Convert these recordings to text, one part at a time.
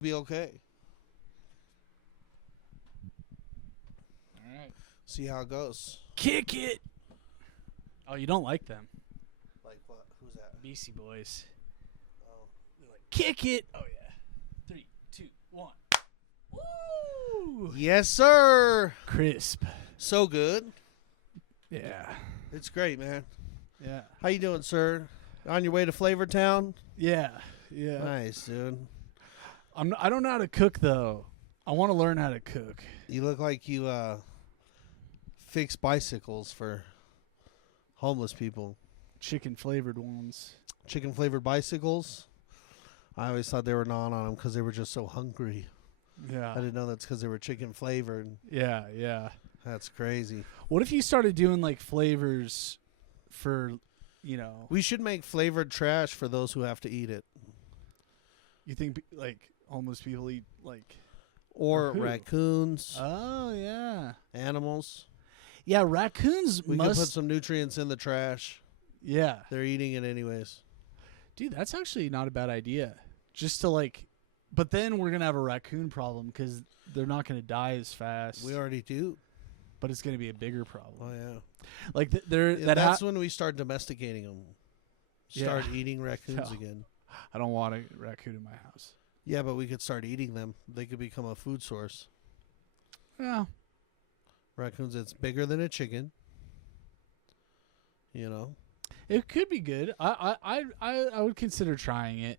Be okay. All right. See how it goes. Kick it. Oh, you don't like them, Like what? Who's that? Beastie Boys. Oh. You're like, kick it. Oh yeah. 3, 2, 1. Woo! Yes, sir. Crisp. So good. Yeah. It's great, man. Yeah. How you doing, sir? On your way to Flavor Town? Yeah. Yeah. Nice, dude. I don't know how to cook though. I want to learn how to cook. You look like you fix bicycles for homeless people. Chicken flavored ones. Chicken flavored bicycles. I always thought they were gnawing on them because they were just so hungry. Yeah. I didn't know that's because they were chicken flavored. Yeah. Yeah. That's crazy. What if you started doing like flavors for, We should make flavored trash for those who have to eat it. you think like homeless people eat like Or who? raccoons, Oh yeah. animals. Yeah, raccoons We could put must some nutrients in the trash. Yeah. They're eating it anyways. Dude, that's actually not a bad idea. Just to like but then we're going to have a raccoon problem cuz they're not going to die as fast. We already do. But it's going to be a bigger problem. Oh, yeah. Like they're That's when we start domesticating them. Start Yeah. eating raccoons Yeah. again. I don't want a raccoon in my house. Yeah, but we could start eating them. They could become a food source. Yeah. Raccoons, it's bigger than a chicken. You know? It could be good. I would consider trying it.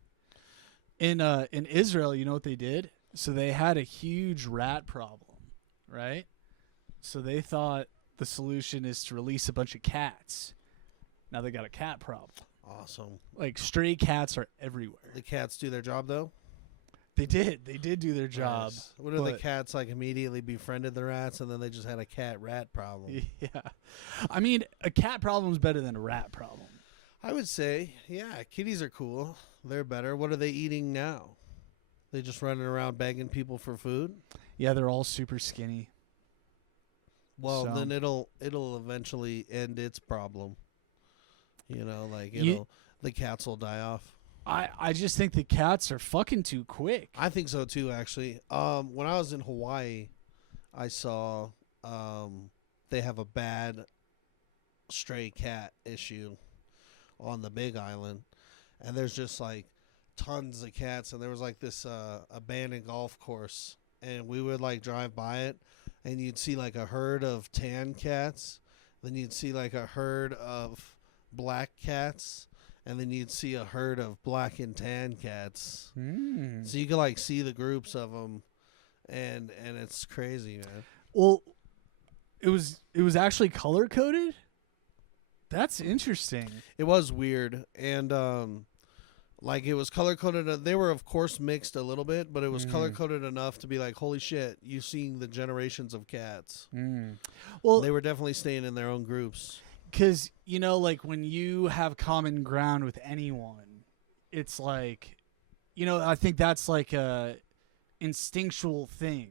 In Israel, you know what they did? So they had a huge rat problem, right? So they thought the solution is to release a bunch of cats. Now they got a cat problem. Awesome. Like stray cats are everywhere. The cats do their job, though? They did do their job. Nice. What if the but- cats like immediately befriended the rats and then they just had a cat-rat problem? Yeah. I mean, a cat problem is better than a rat problem. I would say, yeah, kitties are cool. They're better. What are they eating now? They just running around begging people for food? Yeah, they're all super skinny. Well, So- then it'll eventually end its problem. You know, like You- the cats will die off. I just think the cats are fucking too quick. I think so too, actually. When I was in Hawaii, I saw they have a bad stray cat issue on the Big Island, and there's just like tons of cats, and there was like this abandoned golf course, and we would like drive by it, and you'd see like a herd of tan cats, then you'd see like a herd of black cats, and then you'd see a herd of black and tan cats. So you can like see the groups of them, and it's crazy, man. Well, it was actually color coded. That's interesting. It was weird, and like it was color coded. They were of course mixed a little bit, but it was color coded enough to be like, holy shit, you've seen the generations of cats. Well, They were definitely staying in their own groups. because like when you have common ground with anyone, it's like, I think that's like a instinctual thing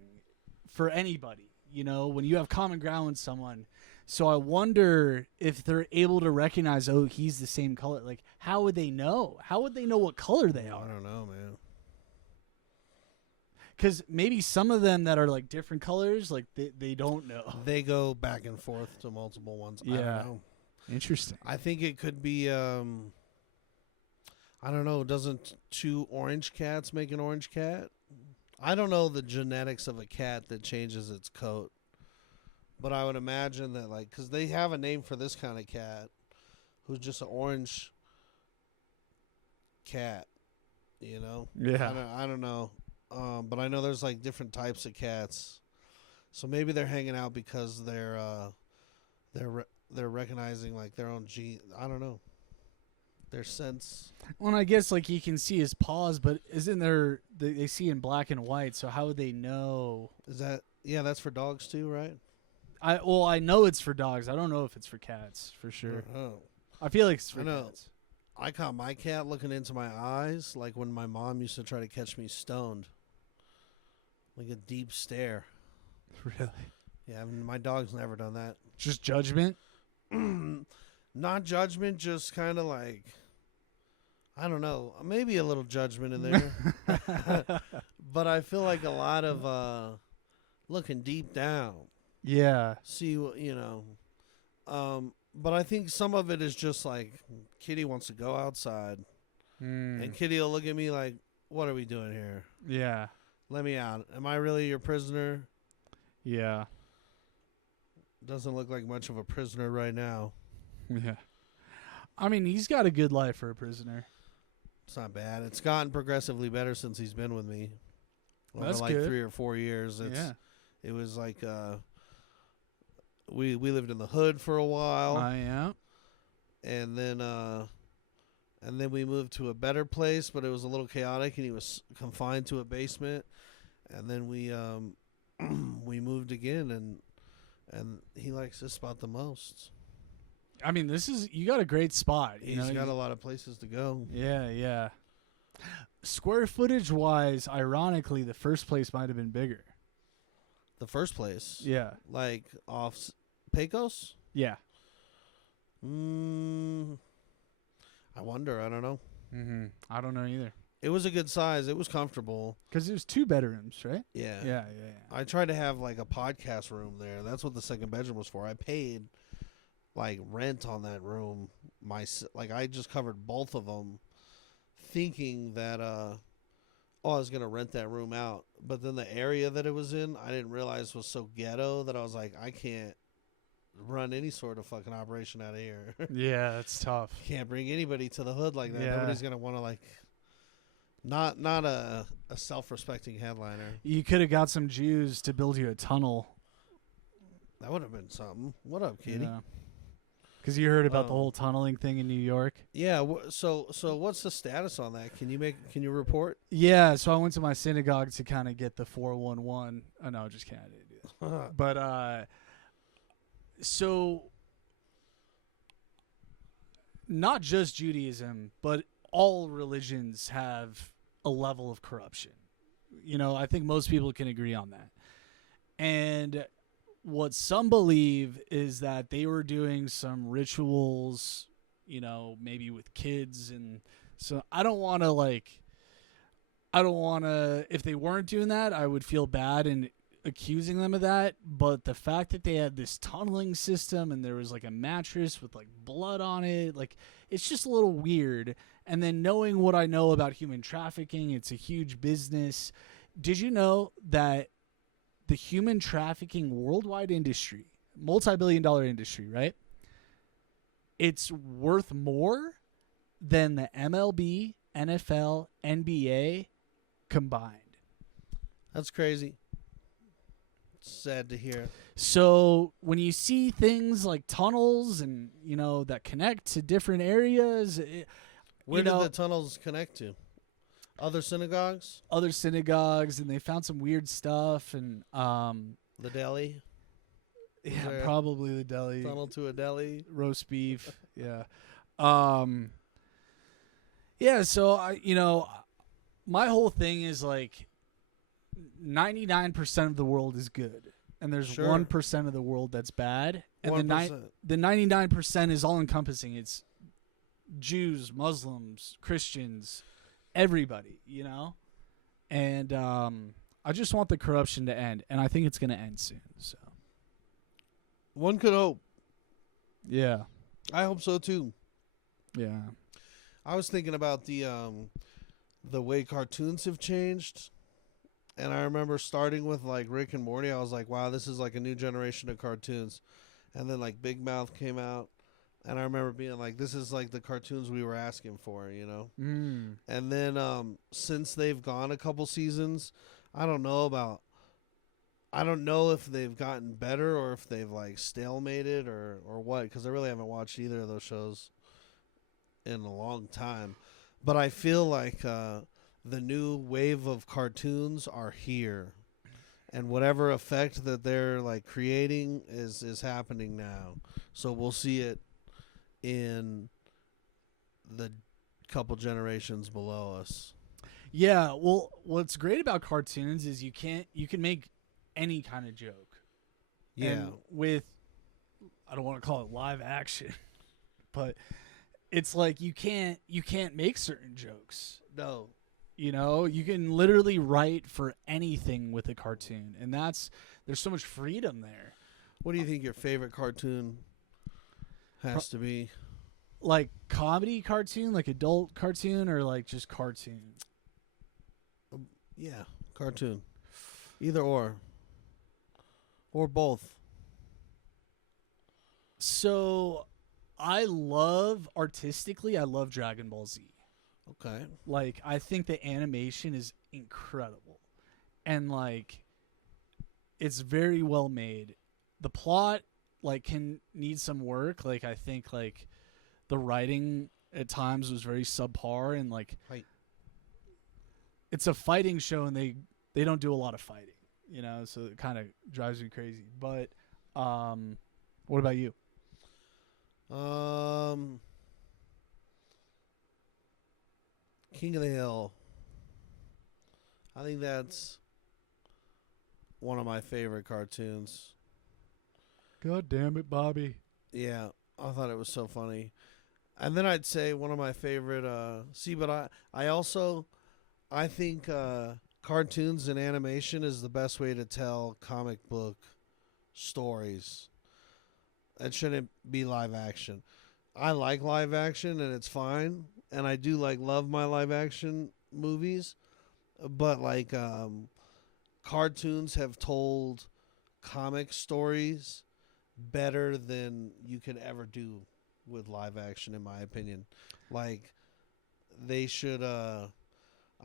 for anybody. When you have common ground with someone. So I wonder if they're able to recognize, oh, he's the same color. Like, how would they know? How would they know what color they I are? don't know, man. Because maybe some of them that are like different colors, like they don't know. They go back and forth to multiple ones. I Yeah. don't know. Interesting. I think it could be. I don't know. Doesn't two orange cats make an orange cat? I don't know the genetics of a cat that changes its coat, but I would imagine that, like, because they have a name for this kind of cat, who's just an orange cat. I don't know. But I know there's like different types of cats, so maybe they're hanging out because they're recognizing like their own gene. I don't know. Their sense. Well, and I guess like you can see his paws, but isn't there they see in black and white? So how would they know? Is that that's for dogs too, right? I know it's for dogs. I don't know if it's for cats for sure. Oh. I feel like it's for I know. cats. I caught my cat looking into my eyes like when my mom used to try to catch me stoned. Like a deep stare. Really? Yeah, I mean, my dog's never done that. Just judgment. Not judgment, just kind of like, I don't know, maybe a little judgment in there. But I feel like a lot of looking deep down. Yeah. See what you know. But I think some of it is just like Kitty wants to go outside, and Kitty will look at me like, "What are we doing here? Yeah. Let me out. Am I really your prisoner?" Yeah. Doesn't look like much of a prisoner right now. Yeah. I mean, he's got a good life for a prisoner. It's not bad. It's gotten progressively better since he's been with me. Over That's like good. 3 or 4 years. Yeah. It was like we lived in the hood for a while, Yeah. and then we moved to a better place, but it was a little chaotic, and he was confined to a basement. And then we we moved again, and he likes this spot the most. I mean, you got a great spot. He's got a lot of places to go. Yeah, yeah. Square footage wise, ironically, the first place might have been bigger. The first place, Yeah. like off Pecos. Yeah. I wonder. I don't know. Mm-hmm. I don't know either. It was a good size. It was comfortable. Because there's 2 bedrooms, right? Yeah. Yeah. I tried to have like a podcast room there. That's what the second bedroom was for. I paid like rent on that room. I just covered both of them, thinking that I was gonna rent that room out. But then the area that it was in, I didn't realize was so ghetto that I was like, I can't run any sort of fucking operation out of here. Yeah, that's tough. Can't bring anybody to the hood like that. Yeah. Nobody's gonna want to like. Not a self-respecting headliner. You could have got some Jews to build you a tunnel. That would have been something. What up, Kitty? Because you heard about the whole tunneling thing in New York. Yeah. So what's the status on that? Can you report? Yeah. So I went to my synagogue to kind of get the 411. Oh no, just kidding. I didn't do that. But so not just Judaism, but all religions have a level of corruption. You know, I think most people can agree on that. And what some believe is that they were doing some rituals, you know, maybe with kids. And so I don't want to, if they weren't doing that, I would feel bad in accusing them of that. But the fact that they had this tunneling system and there was like a mattress with like blood on it, like it's just a little weird. And then knowing what I know about human trafficking, it's a huge business. Did you know that the human trafficking worldwide industry, multi-billion-dollar industry, right? It's worth more than the MLB, NFL, NBA combined. That's crazy. It's sad to hear. So when you see things like tunnels and, you know, that connect to different areas, where did the tunnels connect to? Other synagogues? Other synagogues, and they found some weird stuff, and the deli? Yeah, probably the deli. Tunnel to a deli? Roast beef. Yeah. Yeah, so my whole thing is like 99% of the world is good, and there's 1% of the world that's bad, and 1%. the 99% is all encompassing. It's Jews, Muslims, Christians, everybody, you know? And I just want the corruption to end, and I think it's going to end soon. So one could hope. Yeah. I hope so too. Yeah. I was thinking about the way cartoons have changed. And I remember starting with like Rick and Morty. I was like, wow, this is like a new generation of cartoons. And then like Big Mouth came out. And I remember being like, this is like the cartoons we were asking for, you know? Mm. And then since they've gone a couple seasons, I don't know if they've gotten better or if they've like stalemated or what, because I really haven't watched either of those shows in a long time. But I feel like the new wave of cartoons are here. And whatever effect that they're like creating is happening now. So we'll see it in the couple generations below us. Yeah, well, what's great about cartoons is you can make any kind of joke. Yeah. And with, I don't want to call it live action, but it's like you can't make certain jokes. No. You know, you can literally write for anything with a cartoon, and there's so much freedom there. What do you think your favorite cartoon has to be? Like comedy cartoon, like adult cartoon, or like just cartoon? Yeah, cartoon. Either or both. So I love Dragon Ball Z. Okay. Like, I think the animation is incredible. And, like, it's very well made. The plot, like, can need some work. Like, I think, like, the writing at times was very subpar. And, like, Right. it's a fighting show, and they don't do a lot of fighting, you know? So it kind of drives me crazy. But what about you? King of the Hill. I think that's one of my favorite cartoons. God damn it, Bobby. Yeah, I thought it was so funny. And then I'd say one of my favorite I think cartoons and animation is the best way to tell comic book stories. It shouldn't be live action. I like live action and it's fine, and I do love my live action movies, but cartoons have told comic stories better than you could ever do with live action, in my opinion. Like, they should I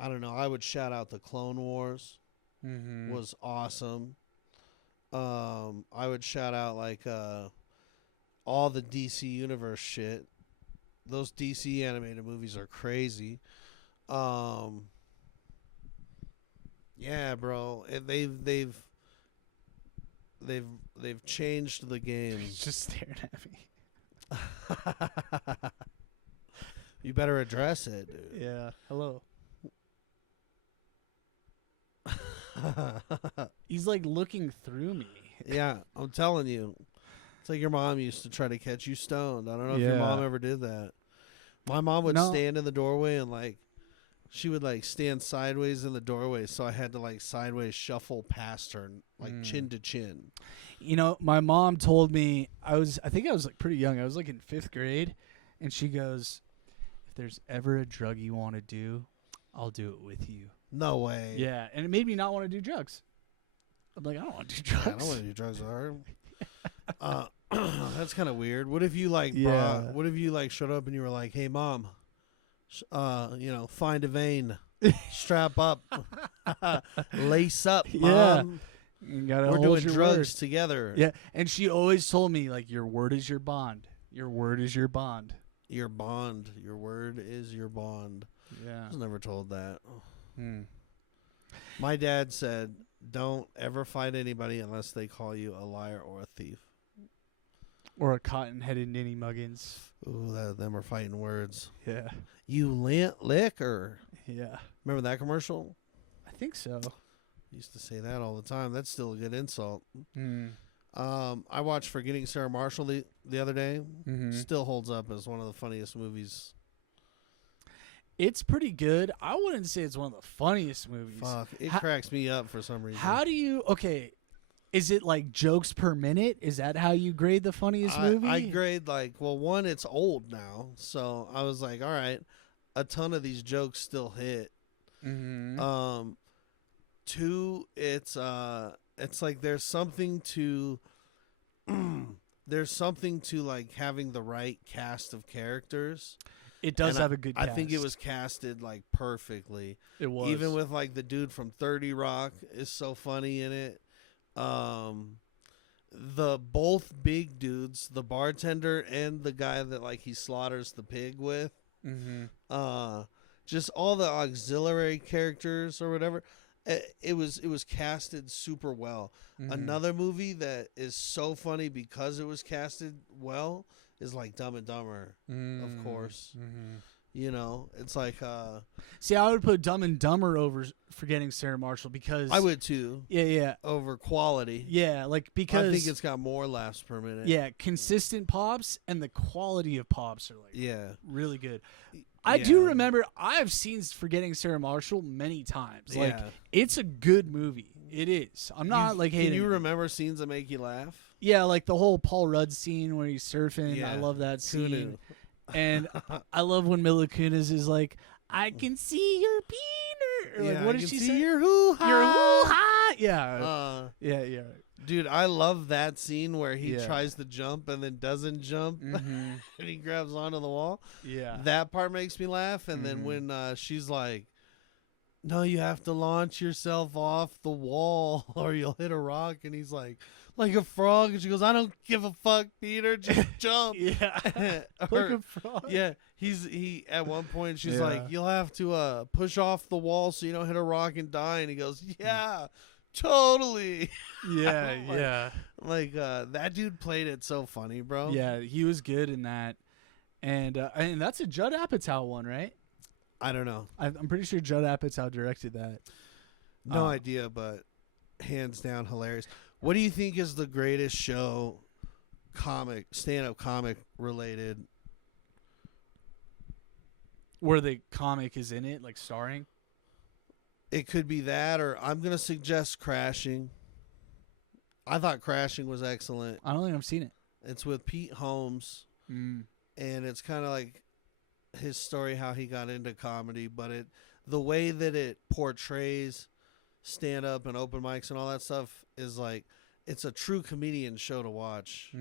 don't know, I would shout out the Clone Wars. Was awesome. I would shout out all the DC Universe shit. Those DC animated movies are crazy. Yeah, bro. They've changed the game. He's just staring at me. You better address it, dude. Yeah. Hello. He's like looking through me. Yeah, I'm telling you. It's like your mom used to try to catch you stoned. I don't know if your mom ever did that. My mom would stand in the doorway and she would stand sideways in the doorway, so I had to sideways shuffle past her, chin to chin. You know, my mom told me I think I was pretty young. I was in 5th grade, and she goes, "If there's ever a drug you want to do, I'll do it with you." No way. Yeah, and it made me not want to do drugs. I'm like, I don't want to do drugs. Yeah, I don't want to do drugs hard. That's kind of weird. What if you what if you showed up and you were like, "Hey, mom, find a vein, strap up, lace up, mom. Yeah, we're doing drugs word. together." Yeah, and she always told me your word is your bond. Your word is your bond. Your bond. Your word is your bond. Yeah, I was never told that. My dad said, "Don't ever fight anybody unless they call you a liar or a thief." Or a cotton-headed ninny muggins. Ooh, them are fighting words. Yeah. You liquor. Yeah. Remember that commercial? I think so. I used to say that all the time. That's still a good insult. I watched Forgetting Sarah Marshall the other day. Mm-hmm. Still holds up as one of the funniest movies. It's pretty good. I wouldn't say it's one of the funniest movies. Fuck, it cracks me up for some reason. How do you... Okay, is it jokes per minute? Is that how you grade the funniest movie? I grade one, it's old now. So I was like, all right, a ton of these jokes still hit. Mm-hmm. Two, it's there's something to having the right cast of characters. It does have a good cast. I think it was casted perfectly. It was. Even with the dude from 30 Rock is so funny in it. The both big dudes, the bartender and the guy that he slaughters the pig with. Mm-hmm. Just all the auxiliary characters or whatever. It was casted super well. Mm-hmm. Another movie that is so funny because it was casted well is Dumb and Dumber, of course. Mm-hmm. You know, it's See, I would put Dumb and Dumber over Forgetting Sarah Marshall because I would too. Yeah. Over quality. Yeah, because I think it's got more laughs per minute. Yeah, consistent pops and the quality of pops are really good. I do Yeah. remember. I've seen Forgetting Sarah Marshall many times. Like, Yeah. it's a good movie. It is. I'm not like hating. Can you it. remember scenes that make you laugh? Yeah, like the whole Paul Rudd scene where he's surfing. Yeah. I love that Who scene. knew? And I love when Mila Kunis is like, "I can see your penis." Or like, Yeah, what I did can she see say? your hoo-ha. Your hoo-ha. Yeah. Uh, Yeah. dude, I love that scene where he Yeah. tries to jump and then doesn't jump Mm-hmm. and he grabs onto the wall. Yeah. That part makes me laugh. And then Mhm. when she's like, "No, you have to launch yourself off the wall or you'll hit a rock," and he's like a frog, and she goes, "I don't give a fuck, Peter, just jump." Yeah. Or- Like a frog. yeah, he at one point she's Yeah. like, "You'll have to push off the wall so you don't hit a rock and die," and he goes, "Yeah, totally." Yeah. Like- Yeah. Like that dude played it so funny, bro. Yeah. He was good in that. And that's a Judd Apatow one, right? I don't know, I'm pretty sure Judd Apatow directed that. no idea, but hands down hilarious. What do you think is the greatest show, stand-up comic related? Where the comic is in it, like starring. It could be that, or I'm gonna suggest Crashing. I thought Crashing was excellent. I don't think I've seen it. It's with Pete Holmes, and it's kind of like his story how he got into comedy, but the way that it portrays stand up and open mics and all that stuff is like it's a true comedian show to watch,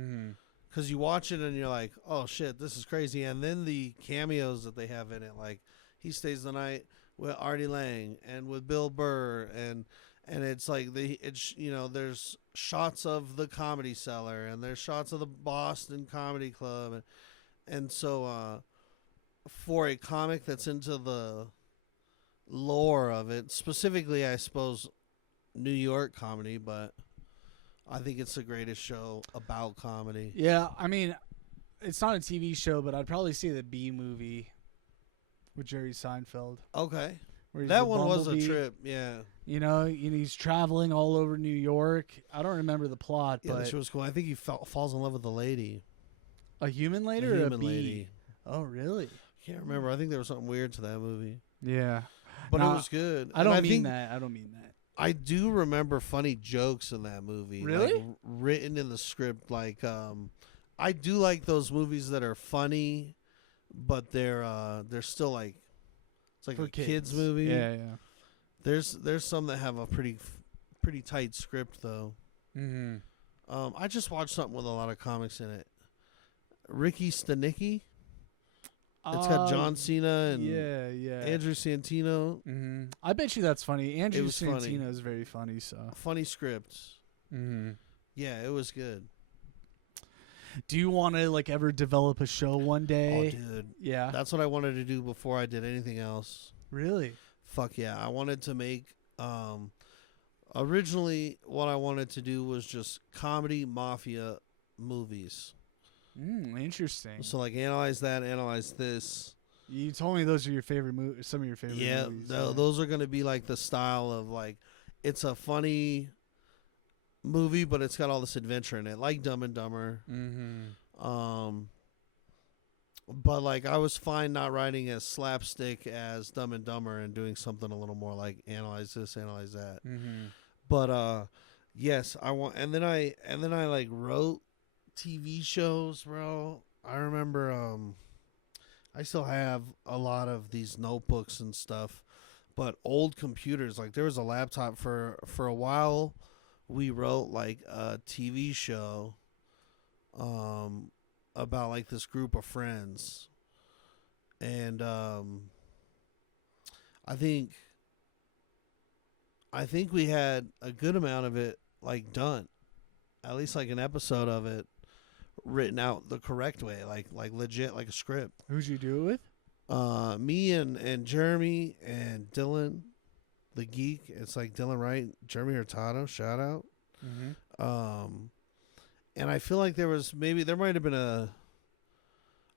because you watch it and you're like, oh shit, this is crazy. And then the cameos that they have in it, like he stays the night with Artie Lang and with Bill Burr, and it's like there's shots of the Comedy Cellar and there's shots of the Boston Comedy Club, and so for a comic that's into the lore of it, specifically, I suppose, New York comedy, but I think it's the greatest show about comedy. Yeah, I mean, it's not a TV show, but I'd probably see the B movie with Jerry Seinfeld. Okay. Where he's That the one was a bumblebee. trip, yeah. You know, he's traveling all over New York. I don't remember the plot, Yeah, that but shit was cool. I think he falls in love with the lady. a human lady A or a human bee? lady. Oh, really? Can't remember. I think there was something weird to that movie. Yeah. But Nah, it was good. I And don't mean think that. I don't mean that. I do remember funny jokes in that movie. Really? Like, written in the script. Like, I do like those movies that are funny, but they're still like, it's like For a kids movie. Yeah. There's some that have a pretty tight script though. Mm-hmm. I just watched something with a lot of comics in it. Ricky Stenicki. It's got John Cena and yeah. Andrew Santino. Mm-hmm. I bet you that's funny. Andrew was funny. Santino is very funny. So. Funny scripts. Mm-hmm. Yeah, it was good. Do you want to like ever develop a show one Oh, day? dude. Yeah. That's what I wanted to do before I did anything else. Really? Fuck yeah. I wanted to make originally what I wanted to do was just comedy mafia movies. Interesting. So like analyze that, analyze this. You told me those are your favorite some of your favorite Yeah, movies. those are going to be like the style of like it's a funny movie but it's got all this adventure in it, like Dumb and Dumber. Mm-hmm. But like I was fine not writing as slapstick as Dumb and Dumber and doing something a little more like analyze this, analyze that. Mm-hmm. But yes, I want, and then I like wrote TV shows, bro. I remember I still have a lot of these notebooks and stuff, but old computers, like there was a laptop for a while. We wrote like a TV show about like this group of friends, and I think we had a good amount of it like done, at least like an episode of it written out the correct way, like legit, like a script. Who'd you do it with? Me and Jeremy and Dylan, the geek. It's like Dylan Wright, Jeremy Hurtado, shout out. Mm-hmm. And I feel like there might have been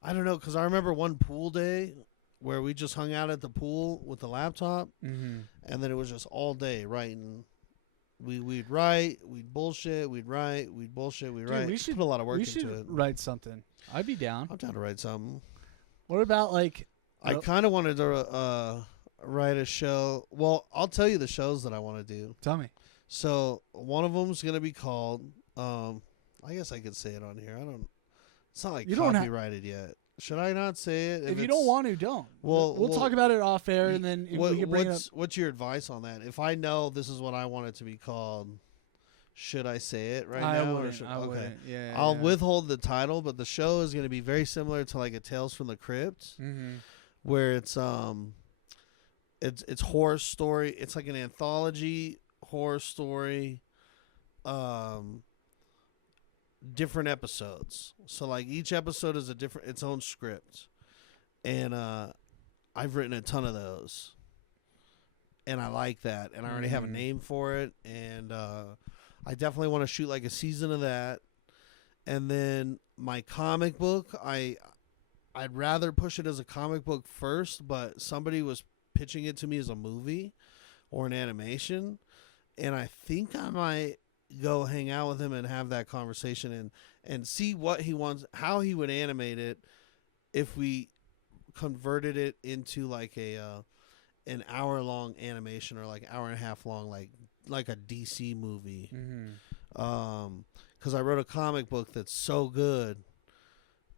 I don't know, because I remember one pool day where we just hung out at the pool with the laptop, Mm-hmm. and then it was just all day writing. We'd write, we'd bullshit, we'd write, we'd bullshit, we'd write. We should put a lot of work We into should it. write something. I'd be down. I'm down to write something. What about like I Nope. kind of wanted to write a show. Well, I'll tell you the shows that I want to do. Tell me. So one of them's gonna be called. I guess I could say it on here. I don't. It's not like You don't copyrighted yet. Should I not say it? If you it's- don't want to, don't. Well, we'll well, talk about it off air, and then what- we can bring it up. what's your advice on that? If I know this is what I want it to be called, should I say it right I now? wouldn't. Should, I okay. wouldn't. Yeah. I'll withhold the title, but the show is going to be very similar to like a Tales from the Crypt, Mm-hmm. where it's horror story. It's like an anthology horror story, different episodes. So like each episode is its own script, and I've written a ton of those, and I like that, and I already have a Mhm. name for it, and I definitely want to shoot like a season of that, and then my comic book, I'd rather push it as a comic book first, but somebody was pitching it to me as a movie or an animation, and I think I might go hang out with him and have that conversation and see what he wants, how he would animate it if we converted it into like an hour long animation or like hour and a half long, like a DC movie. Mm-hmm. Because I wrote a comic book that's so good,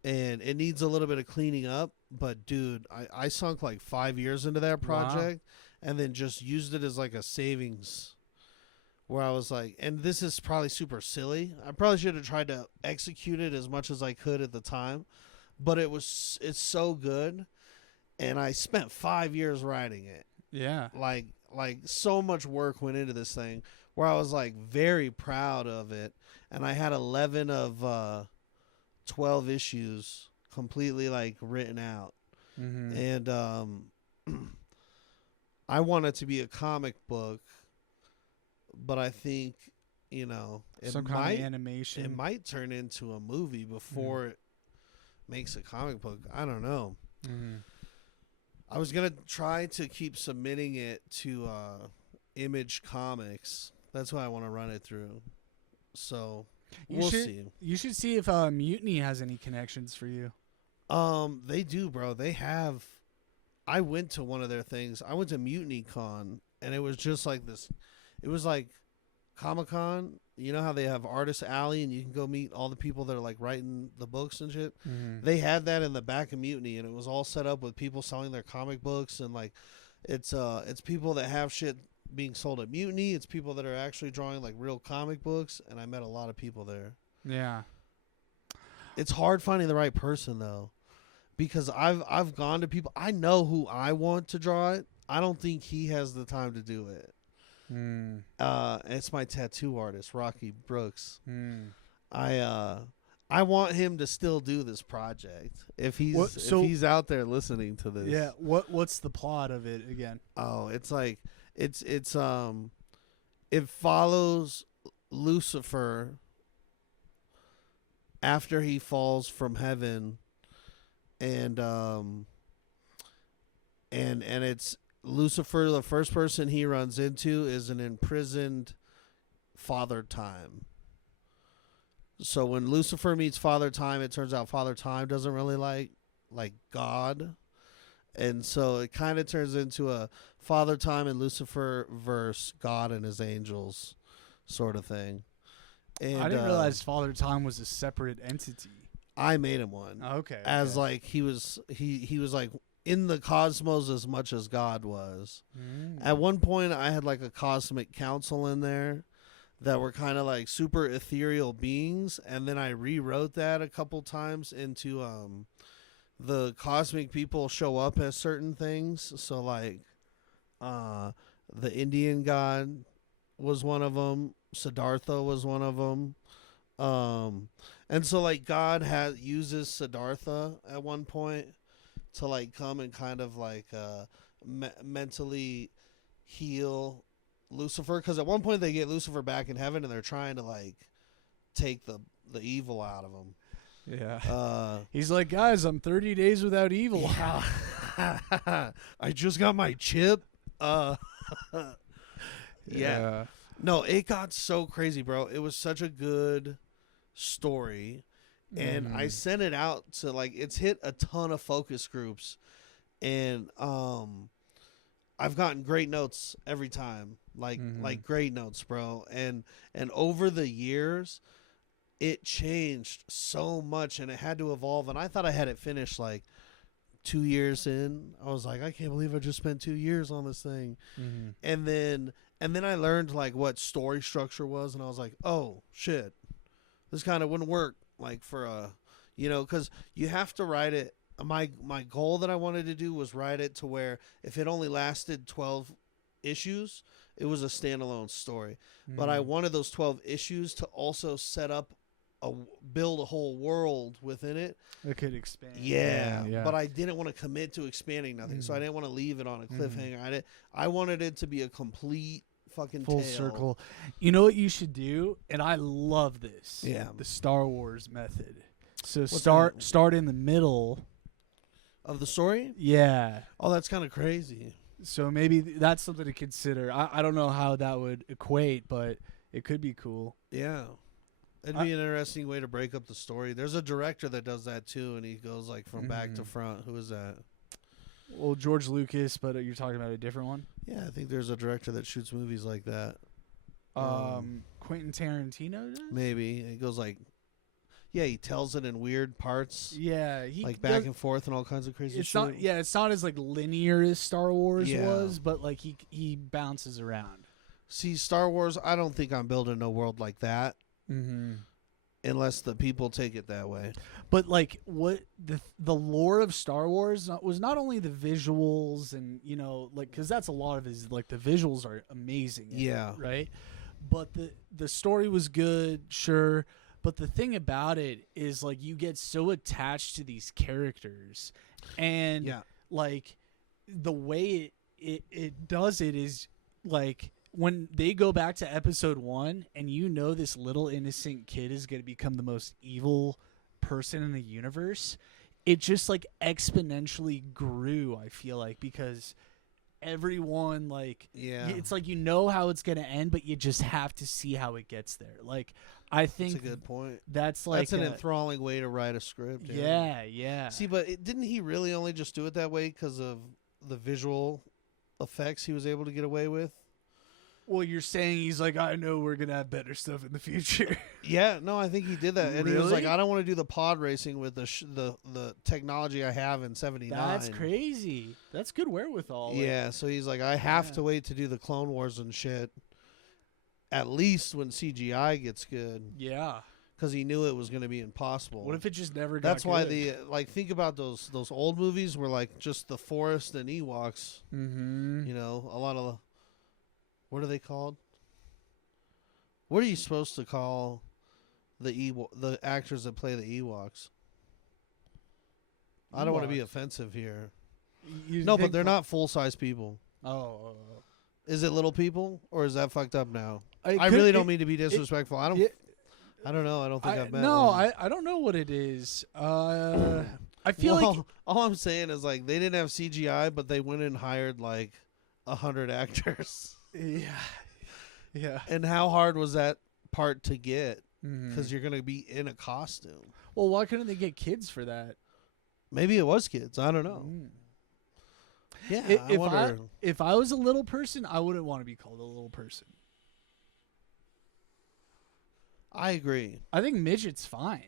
and it needs a little bit of cleaning up. But dude, I sunk like 5 years into that project, and then just used it as like a savings. Where I was like, and this is probably super silly. I probably should have tried to execute it as much as I could at the time, but it's so good, and I spent 5 years writing it. Yeah. Like so much work went into this thing, where I was like very proud of it, and I had 11 of 12 issues completely like written out, Mm-hmm. and I want it to be a comic book, but I think it Some kind might of animation. it might turn into a movie before it makes a comic book. I don't know. Mm-hmm. I was gonna try to keep submitting it to Image Comics. That's why I want to run it through. So we'll see. You should see if Mutiny has any connections for you. They do, bro. They have. I went to one of their things. I went to Mutiny Con, and it was just like this. It was like Comic-Con. You know how they have Artist Alley, and you can go meet all the people that are like writing the books and shit. Mm-hmm. They had that in the back of Mutiny, and it was all set up with people selling their comic books, and like it's people that have shit being sold at Mutiny. It's people that are actually drawing like real comic books, and I met a lot of people there. Yeah. It's hard finding the right person though, because I've gone to people. I know who I want to draw it. I don't think he has the time to do it. Mm. It's my tattoo artist, Rocky Brooks. Mm. I want him to still do this project if he's if he's out there listening to this. Yeah. What's the plot of it again? Oh, it's like it follows Lucifer after he falls from heaven, and it's Lucifer. The first person he runs into is an imprisoned Father Time. So when Lucifer meets Father Time, it turns out Father Time doesn't really like God. And so it kind of turns into a Father Time and Lucifer versus God and his angels sort of thing. And I didn't realize Father Time was a separate entity. I made him one. Okay. As like he was like in the cosmos as much as God was. Mm. At one point I had like a cosmic council in there that were kind of like super ethereal beings, and then I rewrote that a couple times into the cosmic people show up as certain things. So like the Indian god was one of them, Siddhartha was one of them, and so like God uses Siddhartha at one point to like come and kind of like mentally heal Lucifer, because at one point they get Lucifer back in heaven and they're trying to like take the evil out of him. Yeah. He's like, guys, I'm 30 days without evil. Yeah. I just got my chip. Yeah. No, it got so crazy, bro. It was such a good story. And I sent it out to like, it's hit a ton of focus groups. and I've gotten great notes every time, like great notes, bro. And over the years, it changed so much, and it had to evolve. And I thought I had it finished like 2 years in. I was like, I can't believe I just spent 2 years on this thing. And then I learned like what story structure was, and I was like, oh shit, this kind of wouldn't work like for a, because you have to write it. My goal that I wanted to do was write it to where if it only lasted 12 issues, it was a standalone story. But I wanted those 12 issues to also set up build a whole world within it. It could expand. Yeah. But I didn't want to commit to expanding nothing, so I didn't want to leave it on a cliffhanger. I wanted it to be a complete fucking full tale. circle. You know what you should do, and I love this. Yeah. The Star Wars method. So What's start in the middle of the story. Yeah. Oh, that's kind of crazy. So maybe that's something to consider. I don't know how that would equate, but it could be cool. Yeah. It'd be an interesting way to break up the story. There's a director that does that too, and he goes like from back to front. Who is that? Well, George Lucas, but you're talking about a different one? Yeah, I think there's a director that shoots movies like that. Quentin Tarantino does? Maybe. It goes like, yeah, he tells it in weird parts. Yeah. He like back and forth and all kinds of crazy shit. It's not as like linear as Star Wars Yeah. was, but like he bounces around. See, Star Wars, I don't think I'm building a world like that. Unless the people take it that way. But like what the lore of Star Wars was not only the visuals and like because that's a lot of his like the visuals are amazing. Yeah. Right. But the story was good, sure. But the thing about it is like you get so attached to these characters, and like the way it does it is like. When they go back to episode 1 and this little innocent kid is going to become the most evil person in the universe, it just like exponentially grew, I feel like, because everyone it's like how it's going to end, but you just have to see how it gets there. Like I think that's a good point. That's like an enthralling way to write a script. Yeah. See, but didn't he really only just do it that way because of the visual effects he was able to get away with? Well, you're saying he's like, I know we're going to have better stuff in the future. Yeah, no, I think he did that. And Really? he was like, I don't want to do the pod racing with the technology I have in 79. That's crazy. That's good wherewithal. Yeah, so he's like, I have to wait to do the Clone Wars and shit, at least when CGI gets good. Yeah. Because he knew it was going to be impossible. What if it just never got That's why good? think about those old movies where like just the forest and Ewoks, a lot of what are they called? What are you supposed to call the actors that play the Ewoks? I don't want to be offensive here. No, but they're not full-size people. Oh. Is it little people, or is that fucked up now? I really don't mean to be disrespectful. I don't know. I don't think I've met one. I don't know what it is. I feel like all I'm saying is like they didn't have CGI, but they went and hired like 100 actors. Yeah. And how hard was that part to get? Because you're going to be in a costume. Well, why couldn't they get kids for that? Maybe it was kids. I don't know. Yeah, if I was a little person, I wouldn't want to be called a little person. I agree. I think midget's fine.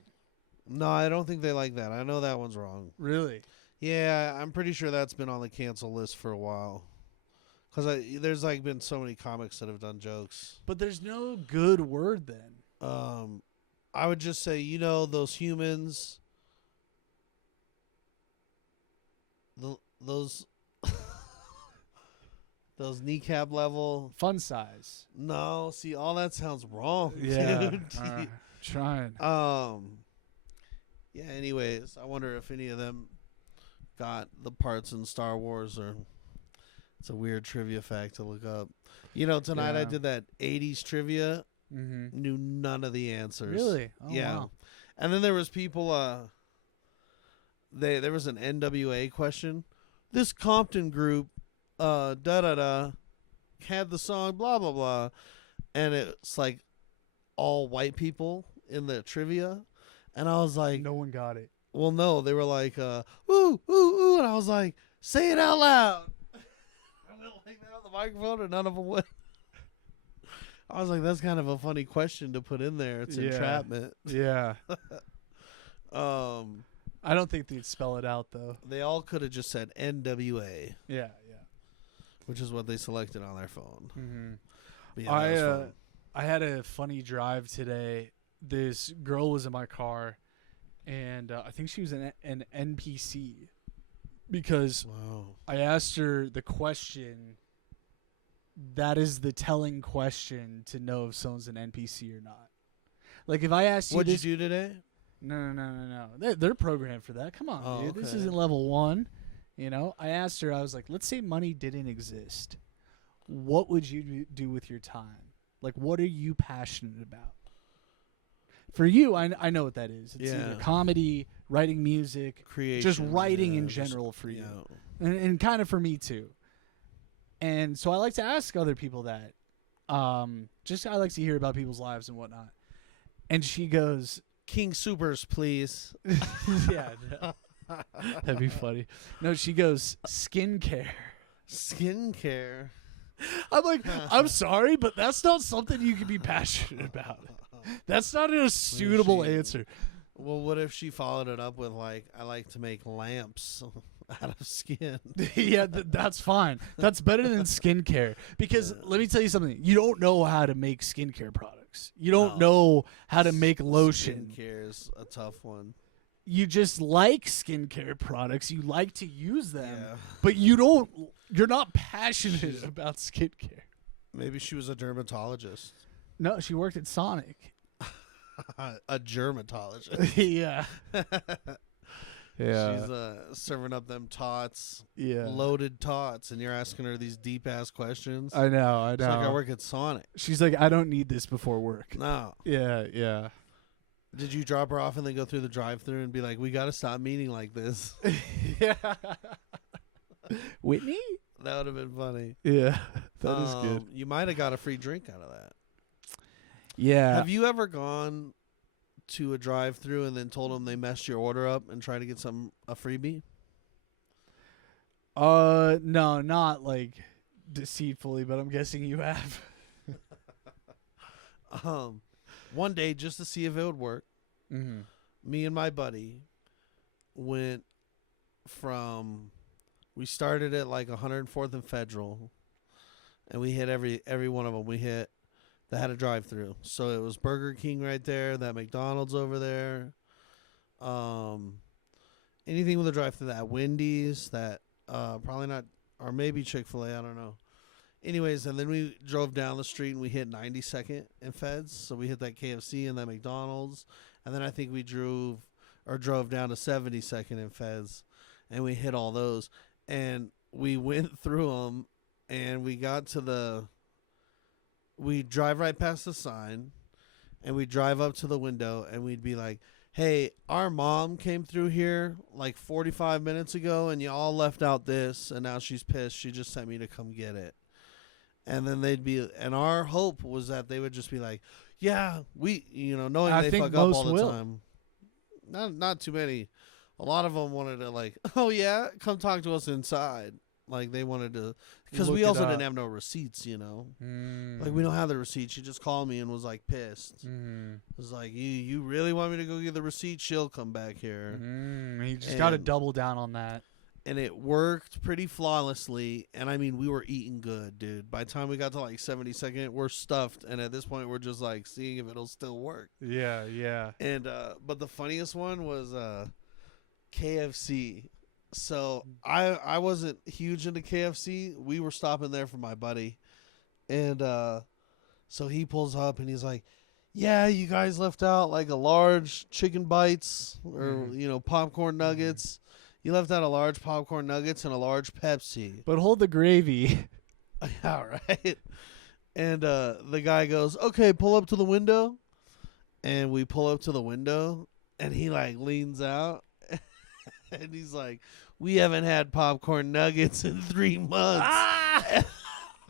No, I don't think they like that. I know that one's wrong. Really? Yeah, I'm pretty sure that's been on the cancel list for a while. Because there's like been so many comics that have done jokes. But there's no good word then. I would just say, those humans, those kneecap level. Fun size. No, see, all that sounds wrong. Yeah. Dude. Trying. Yeah, anyways, I wonder if any of them got the parts in Star Wars or... It's a weird trivia fact to look up. Tonight I did that 80s trivia. Knew none of the answers. Really? Oh, yeah. Wow. And then there was people, there was an NWA question. This Compton group, had the song blah, blah, blah. And it's like all white people in the trivia. And I was like... No one got it. Well, no. They were like, ooh, ooh, ooh. And I was like... Say it out loud. I went like that on the microphone, and none of them would. I was like, that's kind of a funny question to put in there. It's entrapment. Yeah. Um, I don't think they'd spell it out though. they all could have just said NWA, Yeah. which is what they selected on their phone. Mm-hmm. But yeah, that was fun. I had a funny drive today. This girl was in my car, and I think she was an NPC because Wow. I asked her the question. That is the telling question to know if someone's an NPC or not. Like if I asked you, What'd this, you do today? no. They're programmed for that. Come on, Oh, dude. This okay. isn't level 1. You know, I asked her. I was like, let's say money didn't exist. What would you do with your time? Like, what are you passionate about? For you, I know what that is. It's either Yeah. comedy, writing music, Creation. just writing in just- general for you. yeah. And kind of for me too. And so I like to ask other people that. Just I like to hear about people's lives and whatnot. And she goes, King Supers, please. yeah, that'd be funny. No, she goes, skincare. Skincare. I'm like, I'm sorry, but that's not something you can be passionate about. That's not a suitable she- answer. Well, what if she followed it up with like, I like to make lamps out of skin? Yeah, that's fine. That's better than skincare. Because let me tell you something. You don't know how to make skincare products. You don't No. know how to make lotion. Skincare is a tough one. You just like skincare products. You like to use them. Yeah. But you're not passionate about skincare. Maybe she was a dermatologist. No, she worked at Sonic. A germatologist. Yeah. She's serving up them tots, Yeah. loaded tots, and you're asking her these deep ass questions. I know. It's like I work at Sonic. She's like, I don't need this before work. No. Yeah. Did you drop her off and then go through the drive-through and be like, "We got to stop meeting like this"? Yeah. Whitney? That would have been funny. Yeah. That is good. You might have got a free drink out of that. Yeah. Have you ever gone to a drive-through and then told them they messed your order up and tried to get a freebie? No, not like deceitfully, but I'm guessing you have. One day, just to see if it would work, Mm-hmm. me and my buddy went from, we started at like 104th and Federal, and we hit every one of them. We hit that had a drive-through. So it was Burger King right there, that McDonald's over there, anything with a drive-through, that Wendy's, that probably not, or maybe Chick-fil-A, I don't know. Anyways, and then we drove down the street and we hit 92nd and Feds. So we hit that KFC and that McDonald's. And then I think we drove down to 72nd and Feds, and we hit all those. And we went through them, and we got to we drive right past the sign, and we drive up to the window, and we'd be like, "Hey, our mom came through here like 45 minutes ago, and y'all left out this, and now she's pissed. She just sent me to come get it." And then and our hope was that they would just be like, "Yeah, we, knowing I they think fuck up all most the will. time." Not too many. A lot of them wanted to like, "Oh yeah, come talk to us inside." Like they wanted to, because Look we it also up. didn't have no receipts, Mm. Like we don't have the receipts. She just called me and was like pissed. Mm. Was like, "You really want me to go get the receipt? She'll come back here." You just got to And- double down on that. And it worked pretty flawlessly. And I mean, we were eating good, dude. By the time we got to like 72nd, we're stuffed. And at this point, we're just like seeing if it'll still work. Yeah. And but the funniest one was KFC. So I wasn't huge into KFC. We were stopping there for my buddy, and so he pulls up and he's like, "Yeah, you guys left out like a large chicken bites or popcorn nuggets. You left out a large popcorn nuggets and a large Pepsi." But hold the gravy. Yeah, right. And the guy goes, "Okay, pull up to the window." And we pull up to the window, and he like leans out, and he's like, "We haven't had popcorn nuggets in 3 months."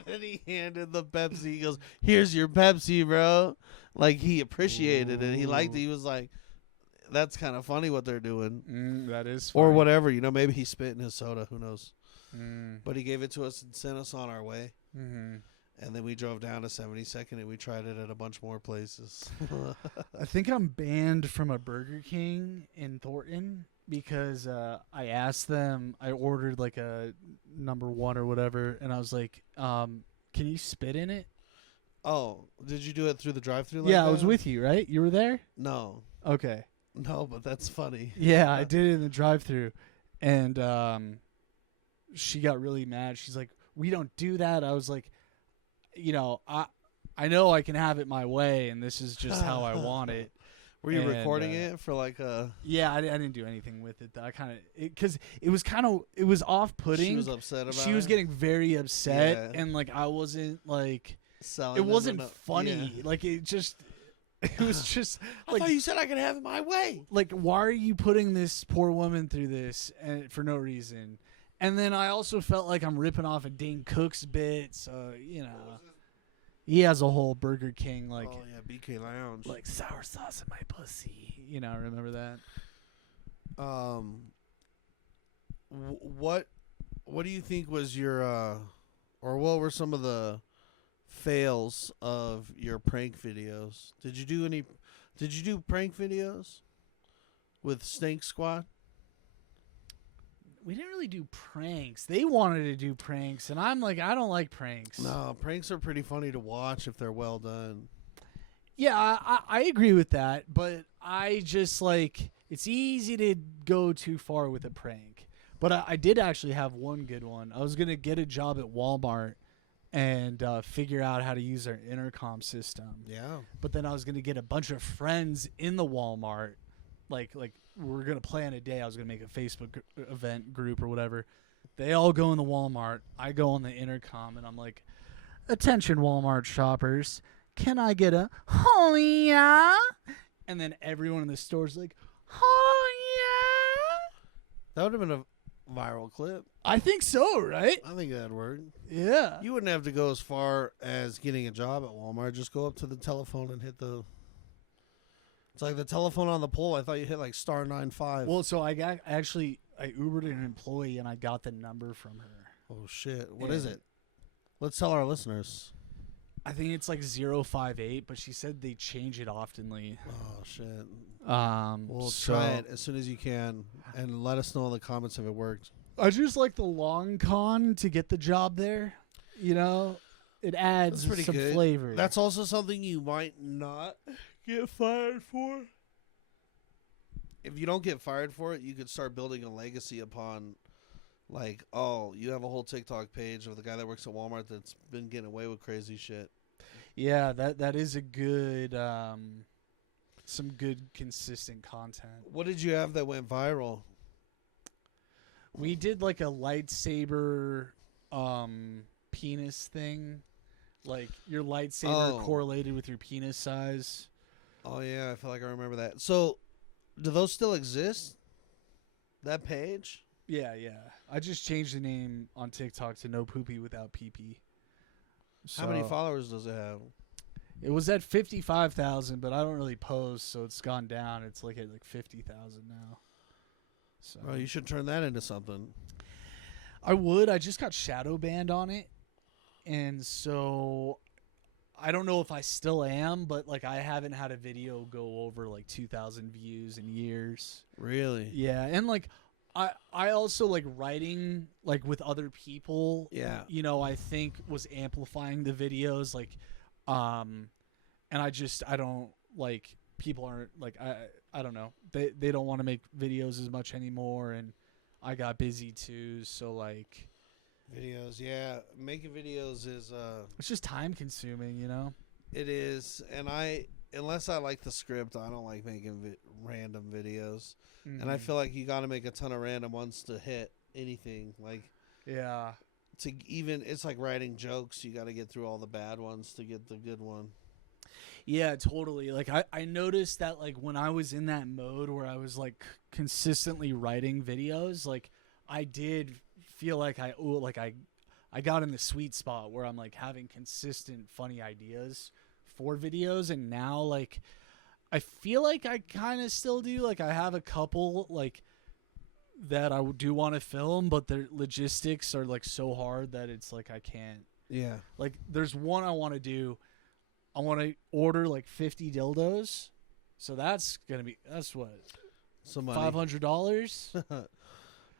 And he handed the Pepsi. He goes, "Here's your Pepsi, bro." Like he appreciated it. He liked it. He was like, "That's kind of funny what they're doing." That is Or funny. whatever, maybe he spit in his soda. Who knows? but he gave it to us and sent us on our way. Mm-hmm. And then we drove down to 72nd and we tried it at a bunch more places. I think I'm banned from a Burger King in Thornton because I asked them. I ordered like a number 1 or whatever, and I was like, "Can you spit in it?" Oh, did you do it through the drive-thru? Yeah, I was with you, right? You were there? No. Okay. No, but that's funny. Yeah, I did it in the drive-thru, and she got really mad. She's like, "We don't do that." I was like, I know I can have it my way, and this is just how I want it. Were you And, recording it for like a... Yeah, I didn't do anything with it. I kind of because it was off-putting. She was upset about it? She was getting very upset, Yeah. and like I wasn't like Selling it them wasn't enough. funny. Yeah. Like it was just I like thought you said I could have it my way. like why are you putting this poor woman through this and for no reason? And then I also felt like I'm ripping off a Dane Cook's bit, so he has a whole Burger King like Oh yeah, BK Lounge. like sour sauce in my pussy. Remember that? What do you think was your or what were some of the fails of your prank videos? Did you do prank videos with Snake Squad? We didn't really do pranks. They wanted to do pranks, and I'm like, I don't like pranks. No, pranks are pretty funny to watch if they're well done. Yeah, I agree with that, but I just like it's easy to go too far with a prank. But I did actually have one good one. I was gonna get a job at Walmart and figure out how to use their intercom system. Yeah. But then I was gonna get a bunch of friends in the Walmart, like we're gonna plan a day. I was gonna make a Facebook event group or whatever. They all go in the Walmart. I go on the intercom, and I'm like, "Attention, Walmart shoppers, can I get a oh yeah?" And then everyone in the store's like, "Oh yeah." That would have been a viral clip. I think so, right? I think that'd work. Yeah. You wouldn't have to go as far as getting a job at Walmart. Just go up to the telephone and hit the... It's like the telephone on the pole. I thought you hit like star 95. Well, so I Ubered an employee and I got the number from her. Oh, shit. What is it? Let's tell our listeners. I think it's like 058, but she said they change it oftenly. Oh, shit. We'll Try it as soon as you can and let us know in the comments if it worked. I just like the long con to get the job there. It adds That's pretty some good. flavor. That's also something you might not get fired for. If you don't get fired for it, you could start building a legacy upon, like, oh, you have a whole TikTok page of the guy that works at Walmart that's been getting away with crazy shit. Yeah, that is a good, some good consistent content. What did you have that went viral? We did like a lightsaber penis thing. Like your lightsaber correlated with your penis size. Oh, yeah, I feel like I remember that. So, do those still exist? That page? Yeah. I just changed the name on TikTok to No Poopy Without PP. How many followers does it have? It was at 55,000, but I don't really post, so it's gone down. It's like at like 50,000 now. So Oh, you should turn that into something. I would. I just got shadow banned on it, and so I don't know if I still am, but like I haven't had a video go over like 2,000 views in years. Really? Yeah, and like I also like writing like with other people. Yeah. I think was amplifying the videos like and I don't like people aren't like I don't know. They don't want to make videos as much anymore, and I got busy too, so like Videos, yeah. Making videos is it's just time consuming, it is, and unless I like the script, I don't like making random videos. Mm-hmm. And I feel like you got to make a ton of random ones to hit anything. Like yeah. it's like writing jokes. You got to get through all the bad ones to get the good one. Yeah, totally. Like I noticed that like when I was in that mode where I was like consistently writing videos, like I did feel like I got in the sweet spot where I'm like having consistent funny ideas for videos, and now like I feel like I kind of still do. Like I have a couple like that I do want to film, but their logistics are like so hard that it's like I can't. Yeah. Like, there's one I want to do. I want to order like 50 dildos. So that's what, Some money. $500.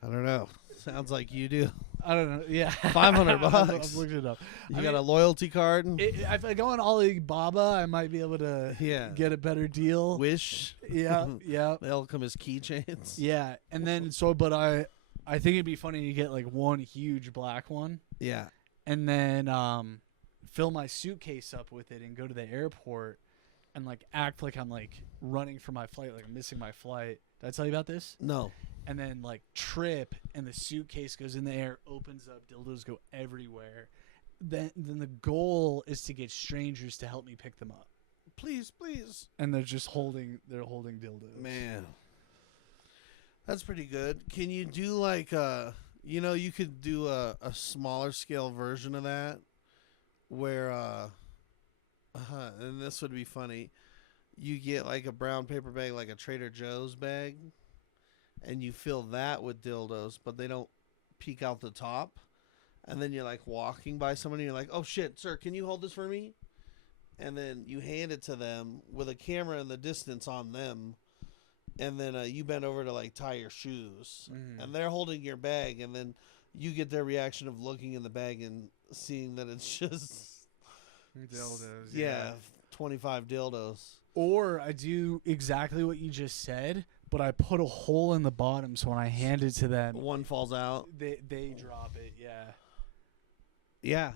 I don't know. Sounds like you do. I don't know. Yeah, $500. I've looked it up. You got a loyalty card? If I go on Alibaba, I might be able to Yeah. get a better deal. Wish. Yeah, yeah, They all come as keychains. yeah. And then but I think it'd be funny to get like one huge black one, Yeah. and then fill my suitcase up with it and go to the airport and like act like I'm like running for my flight, like I'm missing my flight. Did I tell you about this? No. And then like trip, and the suitcase goes in the air, opens up, dildos go everywhere. Then the goal is to get strangers to help me pick them up, Please, please. and they're holding dildos. Man. That's pretty good. Can you do like you could do a smaller scale version of that where and this would be funny. You get like a brown paper bag, like a Trader Joe's bag, and you fill that with dildos, but they don't peek out the top. And then you're like walking by someone and you're like, "Oh shit, sir, can you hold this for me?" And then you hand it to them with a camera in the distance on them. And then you bend over to like tie your shoes. And they're holding your bag, and then you get their reaction of looking in the bag and seeing that it's just Dildos. yeah, 25 dildos. Or I do exactly what you just said, but I put a hole in the bottom, so when I hand it to them, One falls out. they drop it. Yeah. Yeah.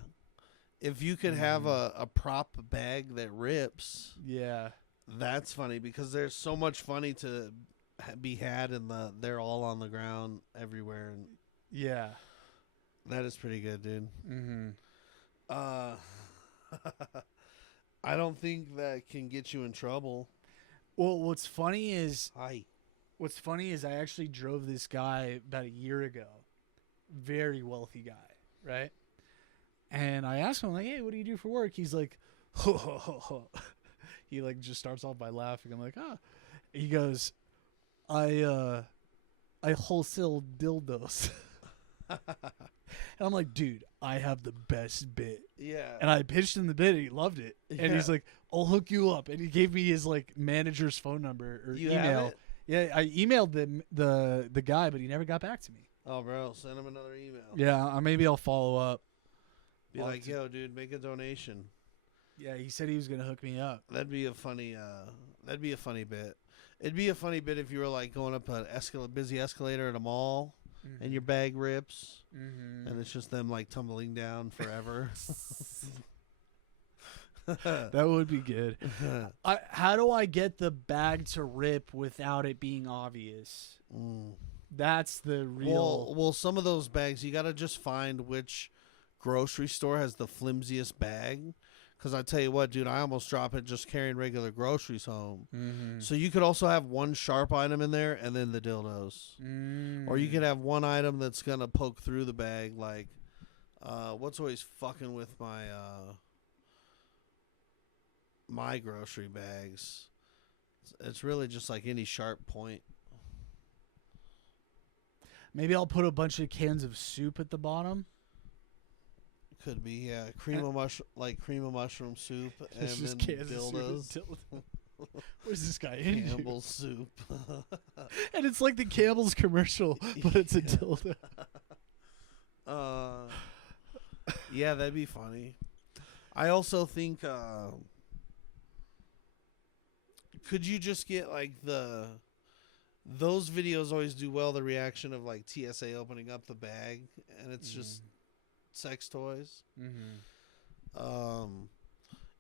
If you could have a prop bag that rips, Yeah. that's funny because there's so much funny to be had in they're all on the ground everywhere, and Yeah. that is pretty good, dude. Mm-hmm. I don't think that can get you in trouble. Well, what's funny is Hi. I actually drove this guy about a year ago. Very wealthy guy, right? And I asked him, like, "Hey, what do you do for work?" He's like, he like just starts off by laughing. I'm like, "Ah." He goes, I wholesale dildos." And I'm like, "Dude, I have the best bit." Yeah. And I pitched him the bit, and he loved it. And he's Yeah. like, "I'll hook you up." And he gave me his like manager's phone number or You email. have it? Yeah, I emailed the guy, but he never got back to me. Oh, bro, send him another email. Yeah, maybe I'll follow up. Be I'll like, have to- yo, dude, make a donation. Yeah, he said he was gonna hook me up. That'd be a funny. That'd be a funny bit. It'd be a funny bit if you were like going up a busy escalator at a mall, and your bag rips, Mm-hmm. and it's just them like tumbling down forever. That would be good. How do I get the bag to rip without it being obvious? That's the real. Well, some of those bags you gotta just find which grocery store has the flimsiest bag. Because I tell you what, dude, I almost drop it just carrying regular groceries home. Mm-hmm. So you could also have one sharp item in there and then the dildos. Or you could have one item that's going to poke through the bag. Like, what's always fucking with my grocery bags? It's really just like any sharp point. Maybe I'll put a bunch of cans of soup at the bottom. Could be, yeah. Cream of mushroom soup and It's just then cans of soup dildos. and dildo. Where's this guy into? Campbell's soup. And it's like the Campbell's commercial, but it's a dildo. Yeah, that'd be funny. I also think, could you just get like those videos always do well, the reaction of like TSA opening up the bag and it's just sex toys.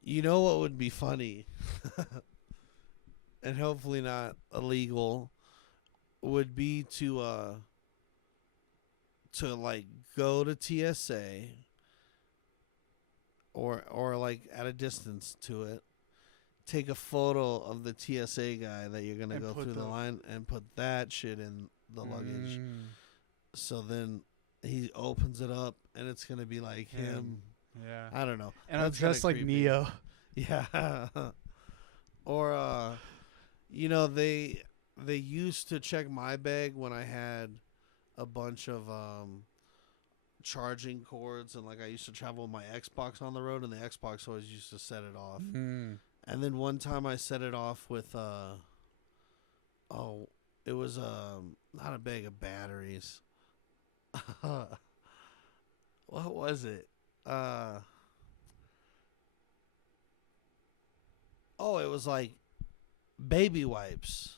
You know what would be funny and hopefully not illegal would be to like go to TSA or like at a distance to it, take a photo of the TSA guy that you're gonna And go put through the the- line and put that shit in the luggage. So then he opens it up and it's gonna be like him. Yeah. I don't know. And I'm That's kinda dressed like creepy. Neo. Yeah. Or they used to check my bag when I had a bunch of charging cords, and like I used to travel with my Xbox on the road, and the Xbox always used to set it off. Mm. And then one time I set it off with it was not a bag of batteries. What was it? It was like baby wipes.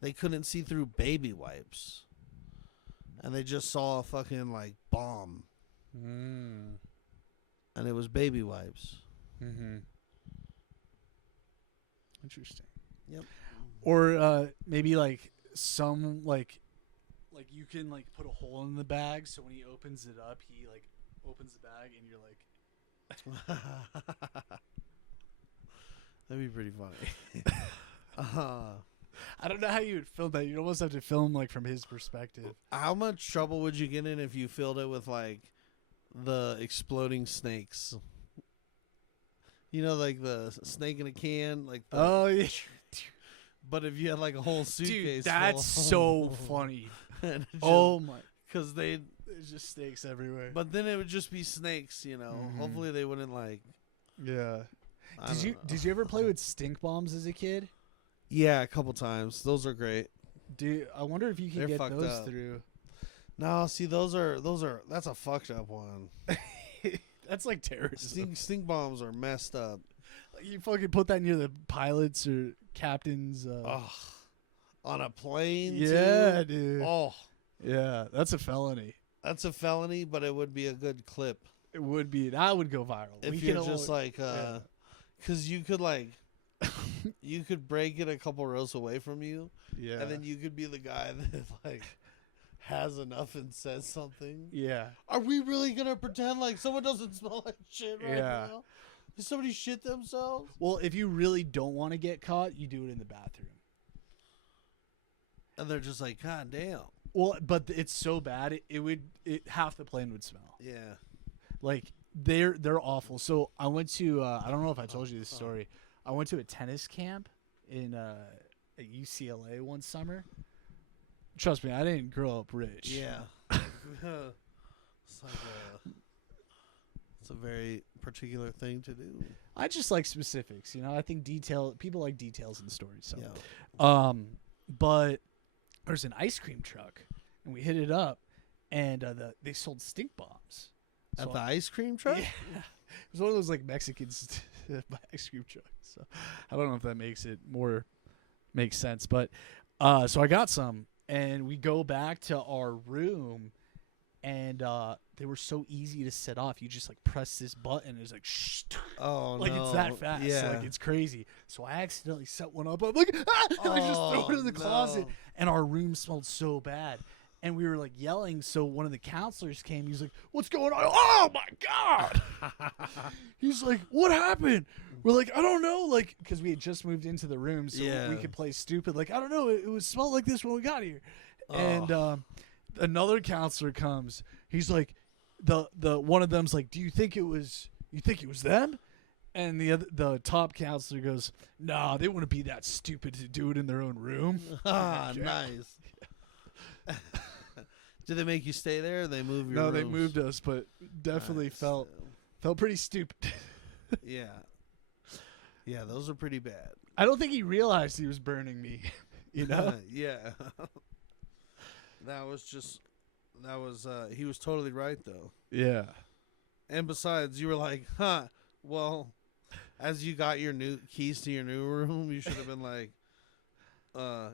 They couldn't see through baby wipes. And they just saw a fucking like bomb. Mm. And it was baby wipes. Mm-hmm. Interesting. Yep. Or maybe like some like you can like put a hole in the bag, so when he opens it up, he like opens the bag, and you're like, that'd be pretty funny. I don't know how you would film that. You'd almost have to film like from his perspective. How much trouble would you get in if you filled it with like the exploding snakes? You know, like the snake in a can, like the, Oh yeah, but if you had like a whole dude, suitcase, that's so funny. Oh, Oh my, because they. there's just snakes everywhere. But then it would just be snakes, you know. Mhm. Hopefully they wouldn't like. Yeah. I don't know. Did you ever play with stink bombs as a kid? Yeah, a couple times. Those are great. Dude, I wonder if you can They're get fucked those up. through. No, see, those are that's a fucked up one. That's like terrorism. Stink bombs are messed up. Like you fucking put that near the pilots or captains. On a plane. Yeah, too? dude. Oh, Yeah, that's a felony. that's a felony, but it would be a good clip It would be. That would go viral. if We you're can just only- like, yeah. because you could like, you could break it a couple rows away from you, Yeah. and then you could be the guy that like has enough and says something. Yeah. Are we really gonna pretend like someone doesn't smell like shit right Yeah. now? Did somebody shit themselves? Well, if you really don't want to get caught, you do it in the bathroom. And they're just like, God damn. Well, but it's so bad, it half the plane would smell. Yeah. Like they're awful. So I went to I don't know if I told you this story. I went to a tennis camp in at UCLA one summer. Trust me, I didn't grow up rich. Yeah. It's like it's a very particular thing to do. I just like specifics, you know. I think people like details in stories. So Yeah. but there's an ice cream truck, and we hit it up, and they sold stink bombs. At So the ice cream truck? Yeah. It was one of those like Mexican ice cream trucks. So I don't know if that makes sense, but so I got some, and we go back to our room, and they were so easy to set off. You just like press this button, it's like shh, Oh, like no. it's that fast. Yeah. Like it's crazy. So I accidentally set one up. I'm like, ah! And I just threw it in the closet, no. and our room smelled so bad. And we were like yelling, so one of the counselors came. He's like, "What's going on?" Oh my god! He's like, "What happened?" We're like, "I don't know," like because we had just moved into the room, so Yeah. we could play stupid. Like, I don't know, it was smelled like this when we got here. Oh. And another counselor comes. He's like, the one of them's like, "You think it was them?" And the top counselor goes, "Nah, they wouldn't be that stupid to do it in their own room." Ah, Yeah. nice. Did they make you stay there? Or they move your No, they rooms? moved us, but definitely Nice. felt pretty stupid. Yeah. Yeah, those are pretty bad. I don't think he realized he was burning me. You know? Yeah. He was totally right though. Yeah. And besides, you were like, well, as you got your new keys to your new room, you should have been like,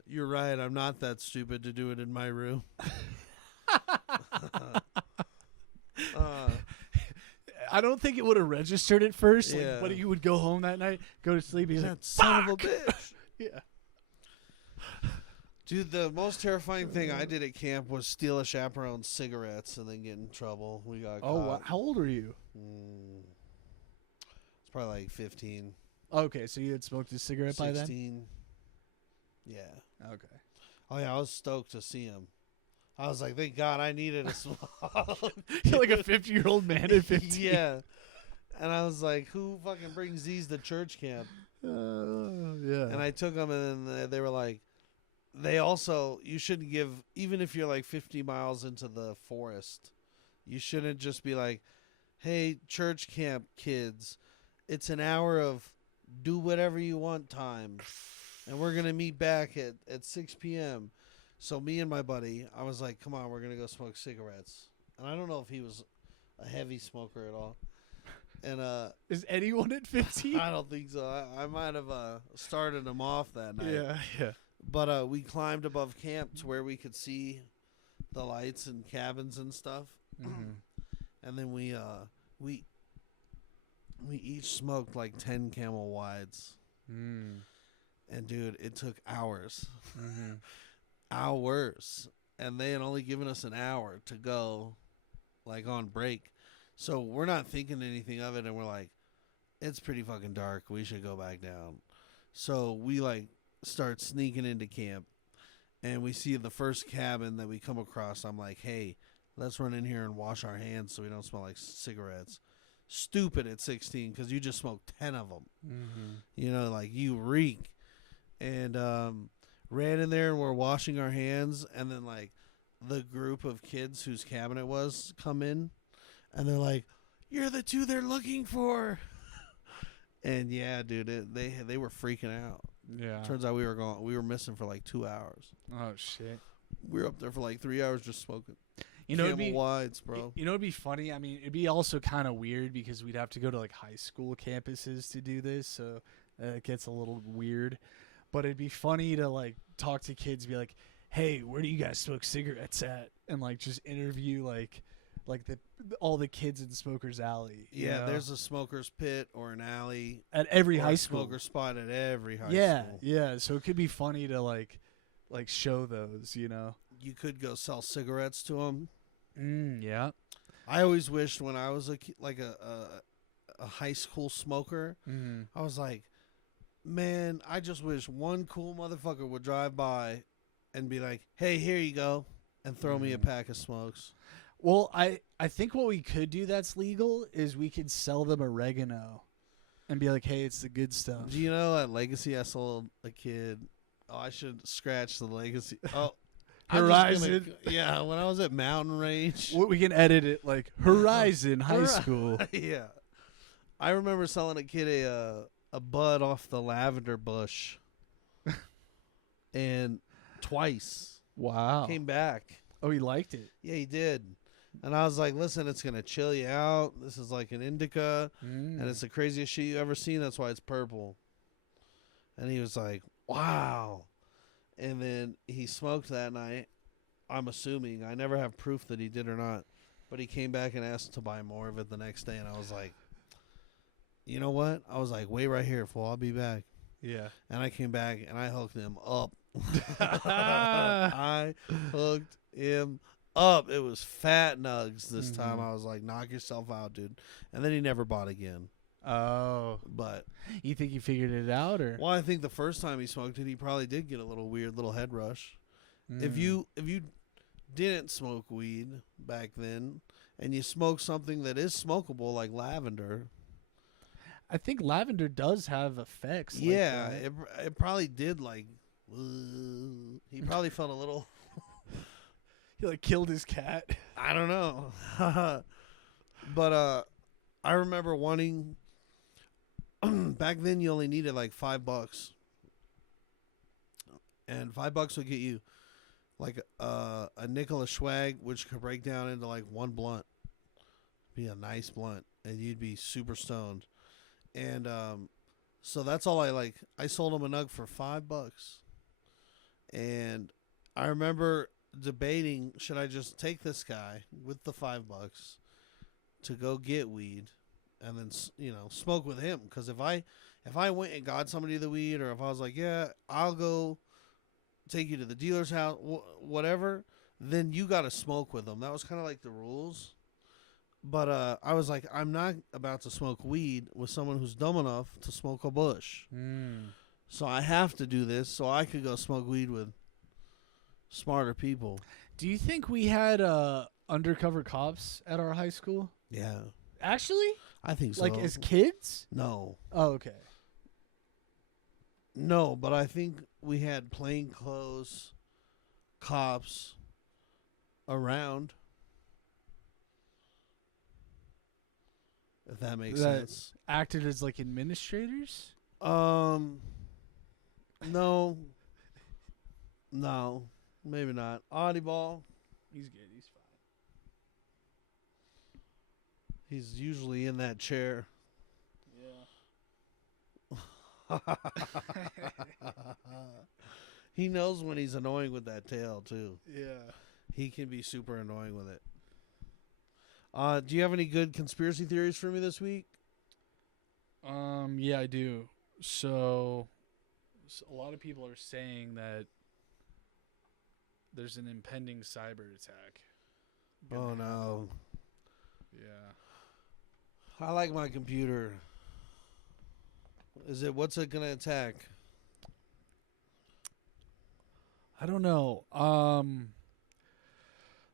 you're right, I'm not that stupid to do it in my room. I don't think it would have registered at first. Yeah. Like, but he would go home that night, go to sleep. He's like, That son of a "Fuck!" bitch. Yeah. Dude, the most terrifying thing I did at camp was steal a chaperone's cigarettes and then get in trouble. We got Oh, wow. caught. How old were you? It's probably like 15, Okay, so you had smoked a cigarette 16. by then? Yeah. Okay. Oh, yeah, I was stoked to see him. I was like, thank God I needed a smoke. You're like a 50-year-old man at 15. Yeah. And I was like, who fucking brings these to church camp? Yeah. And I took them, and then they were like, they also, you shouldn't give, even if you're like 50 miles into the forest, you shouldn't just be like, hey, church camp kids, it's an hour of do whatever you want time. And we're going to meet back at 6 p.m. So me and my buddy, I was like, come on, we're going to go smoke cigarettes. And I don't know if he was a heavy smoker at all. And Is anyone at 15? I don't think so. I might have started him off that night. Yeah. But we climbed above camp to where we could see the lights and cabins and stuff. Mm-hmm. And then we each smoked like 10 Camel Wides. Mm. And dude, it took hours. Mm-hmm. Hours. And they had only given us an hour to go like on break. So we're not thinking anything of it, and we're like, it's pretty fucking dark. We should go back down. So we like start sneaking into camp, and we see the first cabin that we come across. I'm like, hey, let's run in here and wash our hands so we don't smell like cigarettes. Stupid at 16 because you just smoked 10 of them. Mm-hmm. You know, like you reek. And ran in there and we're washing our hands, and then like the group of kids whose cabin it was come in, and they're like, "You're the two they're looking for." And yeah, dude, they were freaking out. Yeah. Turns out we were missing for like 2 hours. Oh shit. We were up there for like 3 hours just smoking. You know, Camel Wides, bro. You know, it'd be funny. I mean, it'd be also kind of weird because we'd have to go to like high school campuses to do this, so it gets a little weird. But it'd be funny to like talk to kids, be like, "Hey, where do you guys smoke cigarettes at?" And like just interview like all the kids in Smokers Alley. you Yeah, know? there's a smoker's pit or an alley at every or high a school. smoker spot at every high Yeah, school. yeah. So it could be funny to like show those, you know. You could go sell cigarettes to them. Yeah. I always wished when I was a high school smoker, Mm-hmm. I was like, man, I just wish one cool motherfucker would drive by and be like, hey, here you go, and throw me a pack of smokes. Well, I think what we could do that's legal is we could sell them oregano and be like, hey, it's the good stuff. Do you know at Legacy I sold a kid? Oh, I should scratch the Legacy. Oh, I'm just Horizon. yeah, when I was at Mountain Range. We can edit it like Horizon High School. Yeah. I remember selling a kid a bud off the lavender bush. And twice. Wow. Came back. Oh, he liked it. Yeah, he did. And I was like, listen, it's going to chill you out. This is like an indica. And it's the craziest shit you ever seen. That's why it's purple. And he was like, wow. And then he smoked that night. I'm assuming. I never have proof that he did or not. But he came back and asked to buy more of it the next day. And I was like, you know what? I was like, wait right here, fool. I'll be back. Yeah. And I came back and I hooked him up. I hooked him up. It was fat nugs this time. I was like, knock yourself out, dude. And then he never bought again. Oh. But You think he figured it out, or? well, I think the first time he smoked it, he probably did get a little weird little head rush. If you didn't smoke weed back then and you smoke something that is smokable like lavender, I think lavender does have effects. like yeah, that. it probably did like he probably felt a little He like killed his cat. I don't know. But I remember wanting back then you only needed like $5. And $5 would get you like a nickel of swag, which could break down into like one blunt. Be a nice blunt. And you'd be super stoned. And so that's all I sold him a nug for $5. And I remember debating, should I just take this guy with the $5 to go get weed and then, smoke with him? Because if I went and got somebody the weed, or if I was like, yeah, I'll go take you to the dealer's house, whatever, then you got to smoke with them. That was kind of like the rules. But I was like, I'm not about to smoke weed with someone who's dumb enough to smoke a bush. So I have to do this so I could go smoke weed with smarter people. Do you think we had undercover cops at our high school? Yeah, Actually? I think so. Like as kids? No. Oh, okay. No, but I think we had plainclothes cops around. If that makes That sense. acted as like administrators. Um, no, no, maybe not. Audie Ball. He's good. He's fine. He's usually in that chair. Yeah. He knows when he's annoying with that tail too. Yeah. He can be super annoying with it. Do you have any good conspiracy theories for me this week? Yeah, I do. So a lot of people are saying that there's an impending cyber attack. Oh no. Yeah. I like my computer. What's it gonna attack? I don't know. I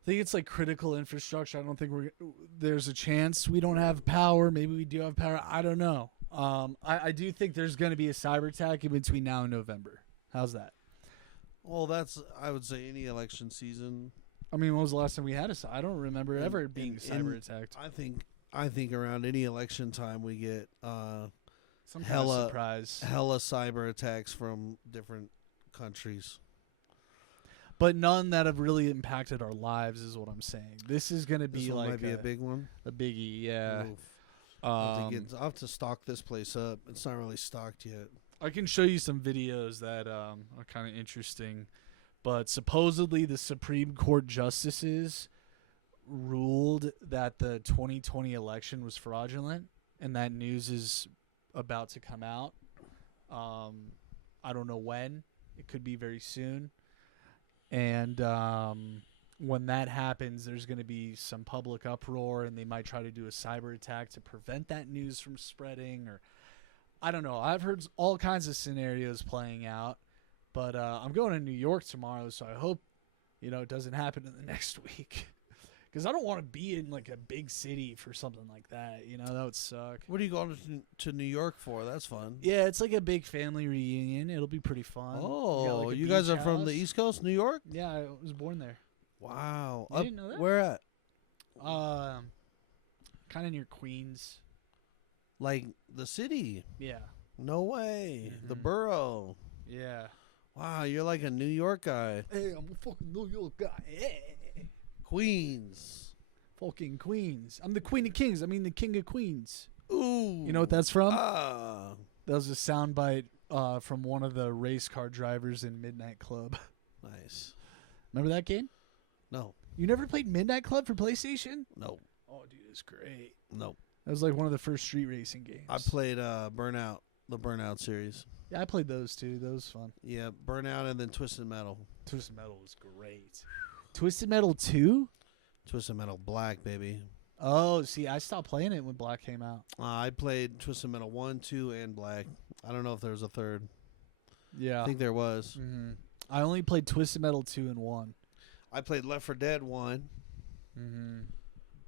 think it's like critical infrastructure. I don't think there's a chance we don't have power. Maybe we do have power. I don't know. I do think there's going to be a cyber attack in between now and November. How's that? Well, I would say any election season. I mean, when was the last time we had I don't remember In- ever being in- cyber attacked. I think around any election time we get Some kind of hella- surprise. hella cyber attacks from different countries. But none that have really impacted our lives is what I'm saying. This is going to be This one like might be a big one. a biggie, yeah. Oof. I'll have to stock this place up. It's not really stocked yet. I can show you some videos that are kind of interesting. But supposedly the Supreme Court justices ruled that the 2020 election was fraudulent, and that news is about to come out. I don't know when. It could be very soon. And when that happens, there's going to be some public uproar, and they might try to do a cyber attack to prevent that news from spreading. Or I don't know. I've heard all kinds of scenarios playing out. But I'm going to New York tomorrow, so I hope it doesn't happen in the next week. Because I don't want to be in like a big city for something like that. That would suck. What are you going to New York for? That's fun. Yeah, it's like a big family reunion. It'll be pretty fun. We got, Oh, like, a you guys beach are from the house. East Coast, New York? Yeah, I was born there. Wow. You didn't know that? Where at? Kind of near Queens. Like the city? Yeah. No way. The Mhm. borough. Yeah. Wow, you're like a New York guy. Hey, I'm a fucking New York guy. Hey. Queens. Fucking Queens. I'm the Queen of Kings. I mean the King of Queens. Ooh. You know what that's from? Ah. That was a soundbite from one of the race car drivers in Midnight Club. Nice. Remember that game? No. You never played Midnight Club for PlayStation? No. Oh, dude, it's great. No. That was like one of the first street racing games. I played Burnout, the Burnout series. Yeah, I played those too. That was fun. Yeah, Burnout and then Twisted Metal. Twisted Metal was great. Twisted Metal 2? Twisted Metal Black, baby. Oh, see, I stopped playing it when Black came out. I played Twisted Metal 1, 2, and Black. I don't know if there was a third. Yeah. I think there was. Mm-hmm. I only played Twisted Metal 2 and 1. I played Left 4 Dead 1. Mm-hmm.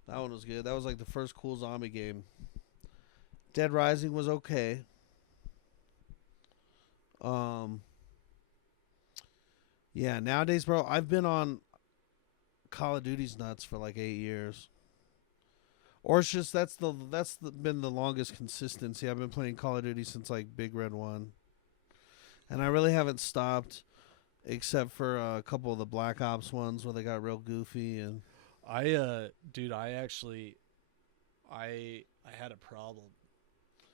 That one was good. That was like the first cool zombie game. Dead Rising was okay. Yeah, nowadays, bro, I've been on Call of Duty's nuts for like 8 years. Or it's just been the longest consistency. I've been playing Call of Duty since like Big Red 1. And I really haven't stopped except for a couple of the Black Ops ones where they got real goofy and Dude, I had a problem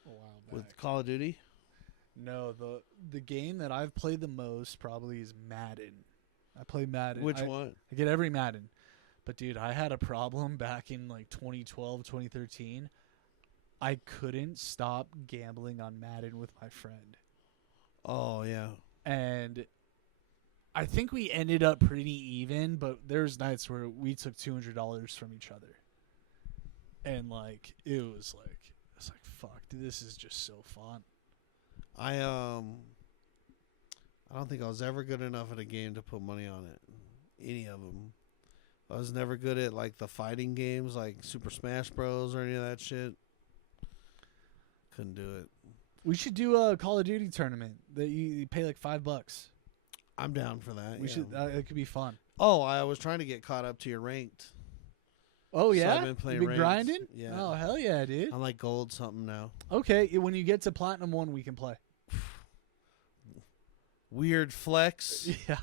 a while back. with Call of Duty. No, the game that I've played the most probably is Madden. I play Madden. Which one? I get every Madden. But dude, I had a problem back in like 2012, 2013. I couldn't stop gambling on Madden with my friend. Oh, yeah. And I think we ended up pretty even, but there's nights where we took $200 from each other. And like it was like fuck, dude, this is just so fun. I don't think I was ever good enough at a game to put money on it. Any of them. I was never good at like the fighting games like Super Smash Bros or any of that shit. Couldn't do it. We should do a Call of Duty tournament that you pay like $5. I'm down for that. We yeah. should. It could be fun. Oh, I was trying to get caught up to your ranked. Oh So yeah, I've been playing you been ranked. grinding. Yeah. Oh hell yeah, dude. I'm like gold something now. Okay, when you get to Platinum 1, we can play. Weird flex. Yeah,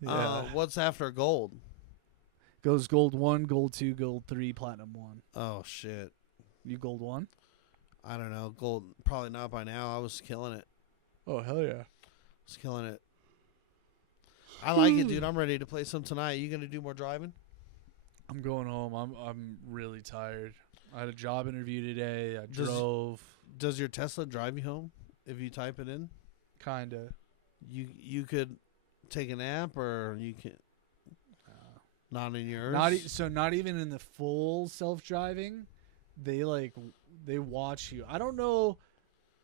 yeah. What's after gold? Goes Gold 1, Gold 2, Gold 3, Platinum 1. Oh shit. You Gold 1? I don't know. Gold probably not by now. I was killing it. Oh hell yeah. Was killing it. I like it, dude. I'm ready to play some tonight. You gonna do more driving? I'm going home. I'm really tired. I had a job interview today. I Does- drove. Does your Tesla drive you home if you type it in? Kinda. You could take a nap, or you can not in yours. Not even in the full self-driving, they watch you. I don't know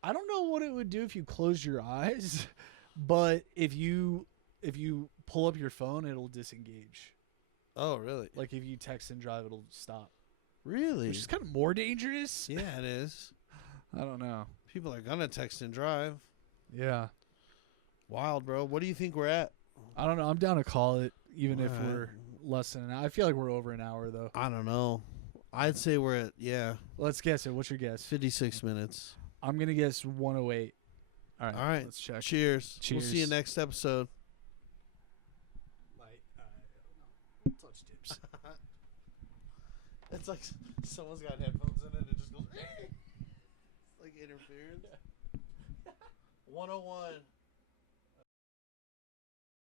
what it would do if you close your eyes, but if you pull up your phone, it'll disengage. Oh really? Like if you text and drive, it'll stop. Really? Which is kind of more dangerous. Yeah, it is. I don't know. People are gonna text and drive. Yeah. Wild, bro. What do you think we're at? I don't know. I'm down to call it, even if Alright. we're less than an hour. I feel like we're over an hour though. I don't know. I'd say we're at Let's guess it. What's your guess? 56 minutes. I'm gonna guess 108. All right. All right. Let's check. Cheers. We'll see you Cheers. next episode. Touch tips. It's like someone's got headphones in it. It just goes. It's like interference. 101.